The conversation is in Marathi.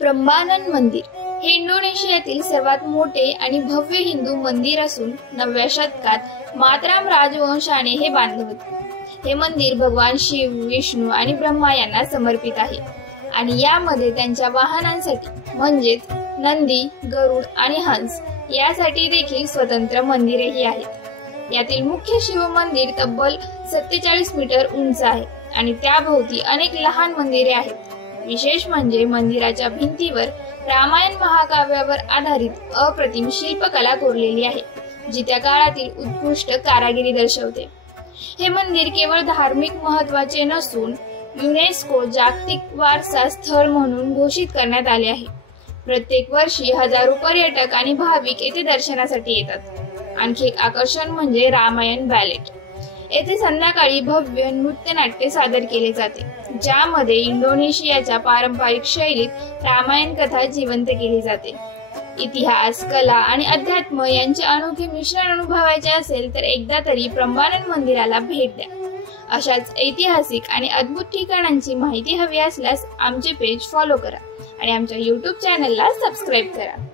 ब्रह्मानंद मंदिर हे इंडोनेशियातील सर्वात मोठे आणि भव्य हिंदू मंदिर असून 9व्या शतकात मातराम राजवंशाने हे बांधले होते। हे मंदिर भगवान शिव, विष्णू आणि ब्रह्मा यांना समर्पित आहे आणि यामध्ये त्यांच्या वाहनांसाठी म्हणजेच नंदी, गरुड आणि हंस यासाठी देखील स्वतंत्र मंदिरेही आहेत। यातील मुख्य शिव मंदिर तब्बल 47 मीटर उंच आहे आणि त्याभोवती अनेक लहान मंदिरे आहेत। विशेष म्हणजे मंदिराच्या भिंतीवर रामायण महाकाव्यावर आधारित अप्रतिम शिल्पकला कोरलेली आहे, जी त्या काळातील उत्कृष्ट कारागिरी दर्शवते। हे मंदिर केवळ धार्मिक महत्त्वाचे नसून युनेस्को जागतिक वारसा स्थळ म्हणून घोषित करण्यात आले आहे। प्रत्येक वर्षी हजारो पर्यटक आणि भाविक येथे दर्शनासाठी येतात। आणखी एक आकर्षण म्हणजे रामायण बॅलेट। येथे संध्याकाळी भव्य नृत्यनाट्य सादर केले जाते, ज्यामध्ये इंडोनेशियाच्या पारंपरिक शैलीत रामायण कथा जिवंत केली जाते। इतिहास, कला आणि अध्यात्म यांचे अनोखे मिश्रण अनुभवायचे असेल तर एकदा तरी ब्रह्मानंद मंदिराला भेट द्या। अशाच ऐतिहासिक आणि अद्भुत ठिकाणांची माहिती हवी असल्यास आमचे पेज फॉलो करा आणि आमच्या YouTube चॅनलला सबस्क्राईब करा।